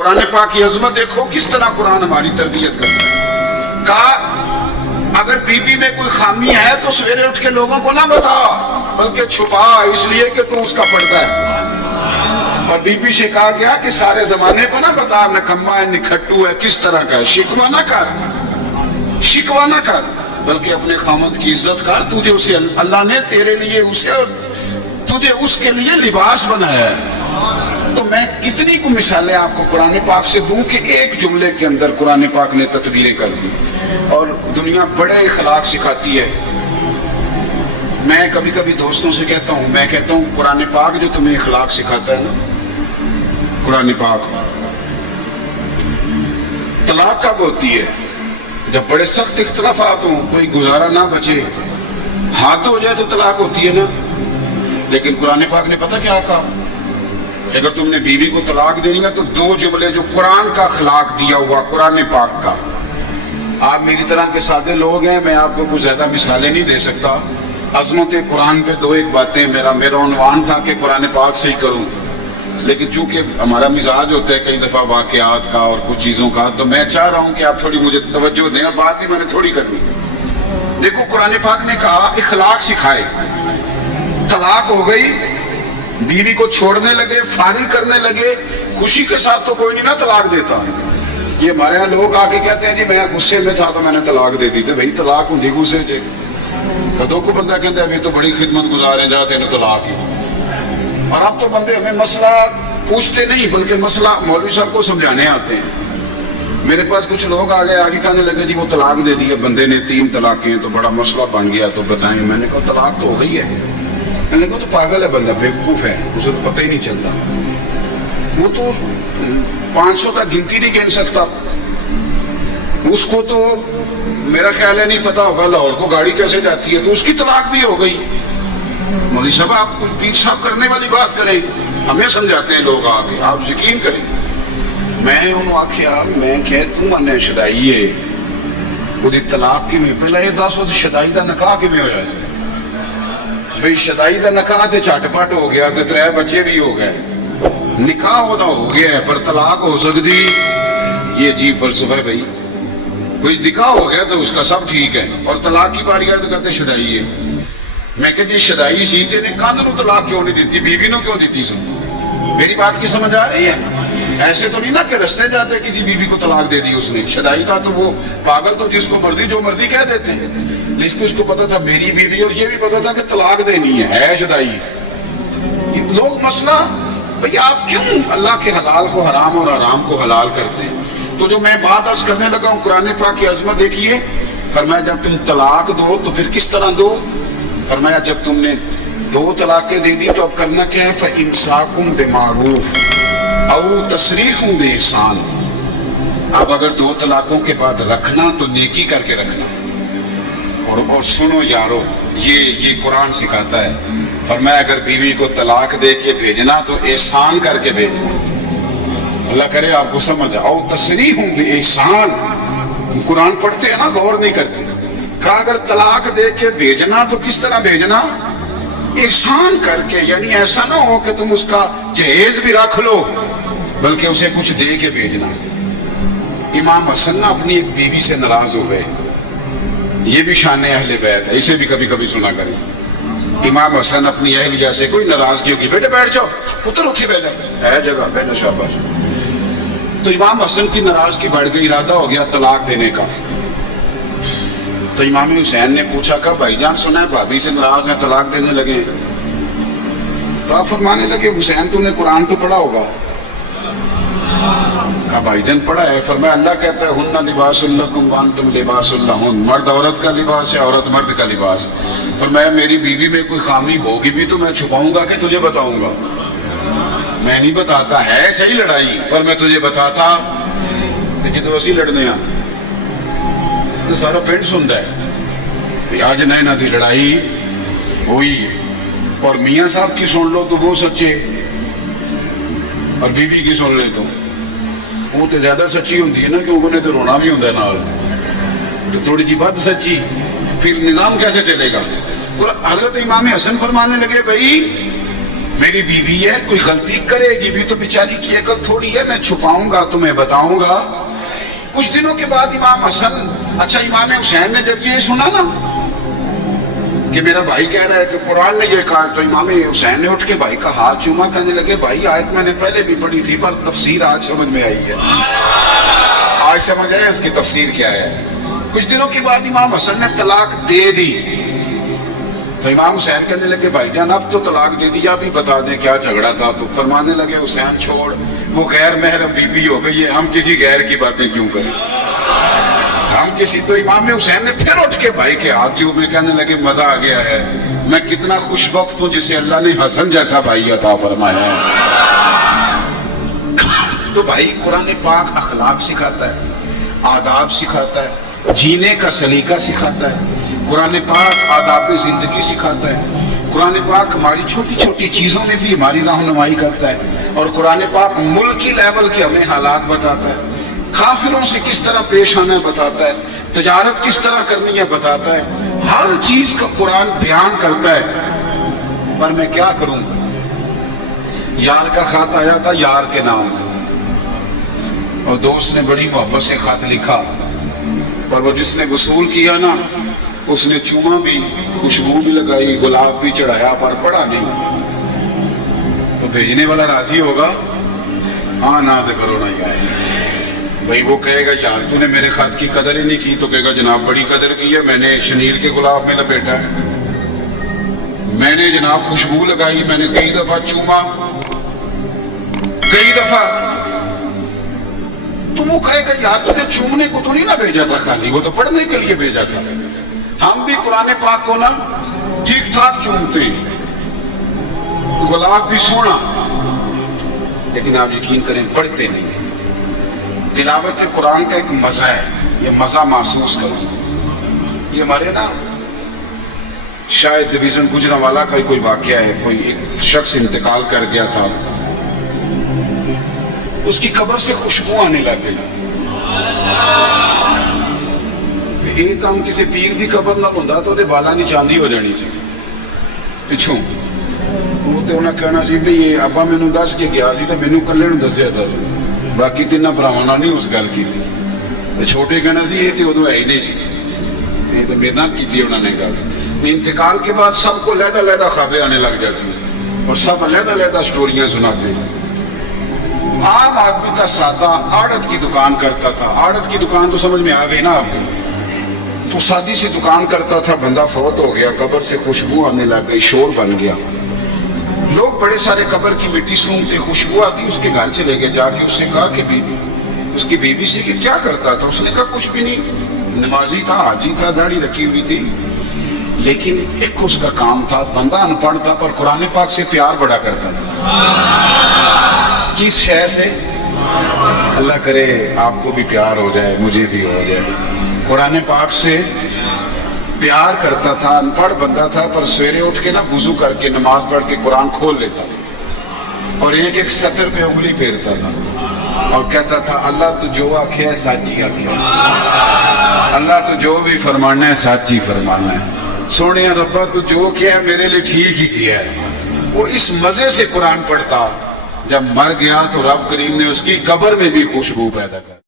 قرآن پاک کی عظمت دیکھو کس طرح قرآن ہماری تربیت کرتا ہے. کہا اگر بی بی میں کوئی خامی ہے تو سویرے اٹھ کے لوگوں کو نہ بتا بلکہ چھپا، اس لیے کہ تو اس کا پردہ ہے. اور بی بی سے کہا گیا کہ سارے زمانے کو نہ بتا نکما ہے نکھٹو ہے کس طرح کا ہے. شکوہ نہ کر، شکوہ نہ کر، بلکہ اپنے خامد کی عزت کر. تجھے اسے اللہ نے تیرے لیے اسے اور تجھے اس کے لیے لباس بنایا ہے. تو میں کتنی کو مثالیں آپ کو قرآن پاک سے دوں کہ ایک جملے کے اندر قرآن پاک نے تدبیریں کر دی. اور دنیا بڑے اخلاق سکھاتی ہے. میں کبھی کبھی دوستوں سے کہتا ہوں، میں کہتا ہوں قرآن پاک جو تمہیں اخلاق سکھاتا ہے نا، قرآن پاک طلاق کب ہوتی ہے؟ جب بڑے سخت اختلافات ہوں، کوئی گزارا نہ بچے، ہاتھ ہو جائے تو طلاق ہوتی ہے نا. لیکن قرآن پاک نے پتہ کیا کہا؟ اگر تم نے بیوی کو طلاق دینی ہے تو دو جملے جو قرآن کا اخلاق دیا ہوا قرآن پاک کا. آپ میری طرح کے سادے لوگ ہیں، میں آپ کو کچھ زیادہ مثالیں نہیں دے سکتا. عظمت قرآن پہ دو ایک باتیں، میرا عنوان تھا کہ قرآن پاک سے ہی کروں، لیکن چونکہ ہمارا مزاج ہوتا ہے کئی دفعہ واقعات کا اور کچھ چیزوں کا، تو میں چاہ رہا ہوں کہ آپ تھوڑی مجھے توجہ دیں. اب بات ہی میں نے تھوڑی کرنی. دیکھو قرآن پاک نے کہا اخلاق سکھائے. طلاق ہو گئی، بیوی کو چھوڑنے لگے، فارغ کرنے لگے، خوشی کے ساتھ تو کوئی نہیں نا طلاق دیتا. یہ ہمارے یہاں لوگ آ کے کہتے ہیں جی میں غصے میں تھا تو میں نے طلاق دے دی تھی. بھائی طلاق ہوں غصے سے کدو کو بندہ کہتا ہے ابھی تو بڑی خدمت گزارے جاتے ہیں طلاق ہی. اور اب تو بندے ہمیں مسئلہ پوچھتے نہیں بلکہ مسئلہ مولوی صاحب کو سمجھانے آتے ہیں. میرے پاس کچھ لوگ آ گئے، آگے کہنے لگے جی وہ طلاق دے دی بندے نے 3 طلاقیں تو بڑا مسئلہ بن گیا تو بتائیں. میں نے کہا طلاق تو ہو گئی ہے. میں نے کہا تو پاگل ہے بندہ، بیوقوف ہے، اسے تو پتہ ہی نہیں چلتا. وہ تو 500 تک گنتی نہیں گن سکتا. اس کو تو میرا خیال ہے نہیں پتا ہوگا لاہور کو گاڑی کیسے جاتی ہے، تو اس کی طلاق بھی ہو گئی. مولوی صاحب آپ کوئی پیر صاحب کرنے والی بات کریں، ہمیں سمجھاتے ہیں لوگ آ کے، آپ یقین کریں. میں انہوں آکھیا میں کہ تم انہیں شدائی ہے وہ دی طلاق کی میں پہلے یہ 10 وقت شدائی دا نکاح کی میں ہو جائے سے. بھئی شدائی دا نکاح تے چاٹ پاٹ ہو گیا تے 3 بچے بھی ہو گئے، نکاح ہوتا ہو گیا ہے پر طلاق ہو سکتی. یہ عجیب فلسفہ ہے. بھئی کوئی نکاح ہو گیا تو اس کا سب ٹھیک ہے اور طلاق کی باری آئے تو کہتے شدائی ہے. میں کہتی شدائی سی تے نے کاندھ نو طلاق کیوں نہیں دیتی، بیوی نو کیوں دیتی سن؟ میری بات کی سمجھ آ رہی ہے؟ ایسے تو نہیں نا کہ رستے جاتے کسی بیوی کو طلاق دے دی اس نے. شدائی تھا تو وہ پاگل تو جس کو مرضی جو مرضی کہہ دیتے ہیں، لیکن اس کو پتا تھا میری بیوی اور یہ بھی پتا تھا کہ طلاق دینی ہے شدائی. لوگ مسئلہ بھئی آپ کیوں اللہ کے حلال کو حرام اور حرام کو حلال کرتے ہیں؟ تو جو میں بات عرض کرنے لگا ہوں قرآن پاک کی عظمت دیکھیے. فرمایا جب تم طلاق دو تو پھر کس طرح دو؟ فرمایا جب تم نے 2 طلاقیں دے دی تو اب کرنا کیا ہے؟ فَإِمْسَاكُمْ بِمَعْرُوفٍ أَوْ تَسْرِيحٌ بِإِحْسَانٍ. اب اگر 2 طلاقوں کے بعد رکھنا تو نیکی کر کے رکھنا. اور سنو یارو، یہ قرآن سکھاتا ہے. فرمایا اگر بیوی کو طلاق دے کے بھیجنا تو احسان کر کے بھیجنا. اللہ کرے آپ کو سمجھ او تصریح بِإِحْسَان. قرآن پڑھتے ہیں نا غور نہیں کرتے. کہا اگر طلاق دے کے بھیجنا تو کس طرح بھیجنا؟ احسان کر کے. یعنی ایسا نہ ہو کہ تم اس کا جہیز بھی رکھ لو بلکہ اسے کچھ دے کے بھیجنا. امام حسن اپنی ایک بیوی سے ناراض ہو گئے. یہ بھی شان اہل بیت ہے، اسے بھی کبھی کبھی سنا کریں. امام حسن اپنی اہلیہ سے کوئی ناراضگی ہوگی، بیٹے بیٹھ جاؤ، پتر اٹھے بیٹھ جاؤ، ہے جگہ بیٹھو شاباش. تو امام حسن کی ناراضگی بڑھ گئی، ارادہ ہو گیا طلاق دینے کا. تو امام حسین نے پوچھا کہ بھائی جان سنا ہے بھابھی سے ناراض ہیں طلاق دینے لگے. تو آپ فرمانے لگے حسین تو نے قرآن تو پڑھا ہوگا. کہا بھائی جان پڑھا ہے. فرمایا اللہ کہتا ہے ہن لباس لکم وانتم لباس لہن. مرد عورت کا لباس ہے، عورت مرد کا لباس. فرمایا میری بیوی میں کوئی خامی ہوگی بھی تو میں چھپاؤں گا کہ تجھے بتاؤں گا؟ میں نہیں بتاتا. ہے صحیح لڑائی پر میں تجھے بتاتا جدو اسی لڑنے ہاں تو سارا پنڈ سنتا ہے آج نہ دی لڑائی ہوئی ہے. اور میاں صاحب کی سن لو تو وہ سچے، اور بیوی کی سن لے تو وہ تو زیادہ سچی ہوتی ہے نا کہ انہوں نے تو رونا بھی ہوتا ہے نال، تو تھوڑی جی بات سچی. پھر نظام کیسے چلے گا؟ حضرت امام حسن فرمانے لگے بھائی میری بیوی ہے, کوئی غلطی کرے گی بھی تو بیچاری کی عقل تھوڑی ہے, میں چھپاؤں گا تمہیں بتاؤں گا. کچھ دنوں کے بعد امام امام حسین نے جب یہ سنا نا کہ میرا بھائی کہہ رہا ہے کہ قرآن نے یہ کہا, تو امام حسین نے اٹھ کے بھائی کا ہاتھ چوما, کہنے لگے بھائی آیت میں نے پہلے بھی پڑھی تھی پر تفسیر آج سمجھ میں آئی ہے, آج سمجھ آیا اس کی تفسیر کیا ہے. کچھ دنوں کے بعد امام حسن نے طلاق دے دی, تو امام حسین کہنے لگے بھائی جان اب تو طلاق دے دیا, ابھی بتا دیں کیا جھگڑا تھا. تو فرمانے لگے حسین چھوڑ, وہ غیر محرم بی ہو گئی ہے, ہم کسی غیر کی باتیں کیوں کریں, ہم کسی. تو امام حسین نے پھر اٹھ کے بھائی کے ہاتھ چومے, کہنے لگے مزہ آ گیا ہے, میں کتنا خوش وقت ہوں جسے اللہ نے حسن جیسا بھائی عطا فرمایا ہے. تو بھائی قرآن پاک اخلاق سکھاتا ہے, آداب سکھاتا ہے, جینے کا سلیقہ سکھاتا ہے. قرآن پاک آداب زندگی سکھاتا ہے. قرآن پاک ہماری چھوٹی چھوٹی چیزوں میں بھی ہماری رہنمائی کرتا ہے. اور قرآن پاک ملکی لیول کے ہمیں حالات بتاتا ہے, کافروں سے کس طرح پیش آنا ہے بتاتا ہے, تجارت کس طرح کرنی ہے بتاتا ہے. ہر چیز کا قرآن بیان کرتا ہے. پر میں کیا کروں, یار کا خط آیا تھا یار کے نام, اور دوست نے بڑی محبت سے خط لکھا, پر وہ جس نے وصول کیا نا اس نے چوما بھی, خوشبو بھی لگائی, گلاب بھی چڑھایا, پر پڑھا نہیں. تو بھیجنے والا راضی ہوگا, ہاں نہ دے کرو نہ یار. بھئی وہ کہے گا یار تو نے میرے خط کی قدر ہی نہیں کی, تو کہے گا جناب بڑی قدر کی ہے, میں نے شنیل کے گلاب میں لپیٹا ہے, میں نے جناب خوشبو لگائی, میں نے کئی دفعہ چوما, کئی دفعہ. تو وہ کہے گا یار تجھے چومنے کو تو نہیں نہ بھیجا تھا خالی, وہ تو پڑھنے کے لیے بھیجا تھا. ہم بھی قرآن پاک کو نا ٹھیک ٹھاک چومتے ہیں, گلاب بھی سونا, لیکن آپ یقین کریں پڑھتے نہیں. تلاوت قرآن کا ایک مزہ ہے, یہ مزہ محسوس کرو. یہ ہمارے نا شاید ڈویژن گجرانوالا کا کوئی واقعہ ہے, کوئی ایک شخص انتقال کر گیا تھا, اس کی قبر سے خوشبو آنے لگ گئی. ایک کام کسی پیر دی قبر نہ ہوندا تو دے بالاں دی چاندی ہو جانی سی پچھوں. وہ تے انہاں کہنا سی بھی یہ ابا مینوں دس کے گیا سی تے مینوں کلے نوں دسیا تھا, باقی تیناں بھراواں نال نہیں اس گل کیتی. تے چھوٹے کہنا سی یہ تے اودوں ہے ہی نہیں سی, یہ تے میرے نال کیتی انہاں نے گل. انتقال کے بعد سب کو علیحدہ علیحدہ خبریں آنے لگ جاتی ہیں اور سب علیحدہ علیحدہ سٹوریاں سناتے ہیں. عام آدمی کا سادہ آڑت کی دکان کرتا تھا, آڑت کی دکان تو سمجھ میں آ گئی نا آپ کو, تو سادی سے دکان کرتا تھا, بندہ فوت ہو گیا, قبر سے خوشبو آنے لگ گئی, شور بن گیا. لوگ بڑے سارے قبر کی مٹی سونگتے, خوشبو آتی, اس کے گھر چلے گئے, جا کے اس سے کہا کہ بیوی, اس کی بیوی سے کہ کیا کرتا تھا, اس نے کہا کچھ بھی نہیں, نمازی تھا, حاجی تھا, داڑھی رکھی ہوئی تھی, لیکن ایک اس کا کام تھا, بندہ ان پڑھ تھا پر قرآن پاک سے پیار بڑا کرتا تھا. کس شے سے؟ اللہ کرے آپ کو بھی پیار ہو جائے, مجھے بھی ہو جائے. قرآن پاک سے پیار کرتا تھا, ان پڑھ بندہ تھا, پر سویرے اٹھ کے نا وضو کر کے نماز پڑھ کے قرآن کھول لیتا اور ایک ایک سطر پہ انگلی پھیرتا تھا اور کہتا تھا اللہ تو جو آکھے ہے سچی آکھے, اللہ تو جو بھی فرمانا ہے سچی فرمانا ہے, سونے ربا تو جو کیا ہے میرے لیے ٹھیک ہی کیا ہے. وہ اس مزے سے قرآن پڑھتا, جب مر گیا تو رب کریم نے اس کی قبر میں بھی خوشبو پیدا کر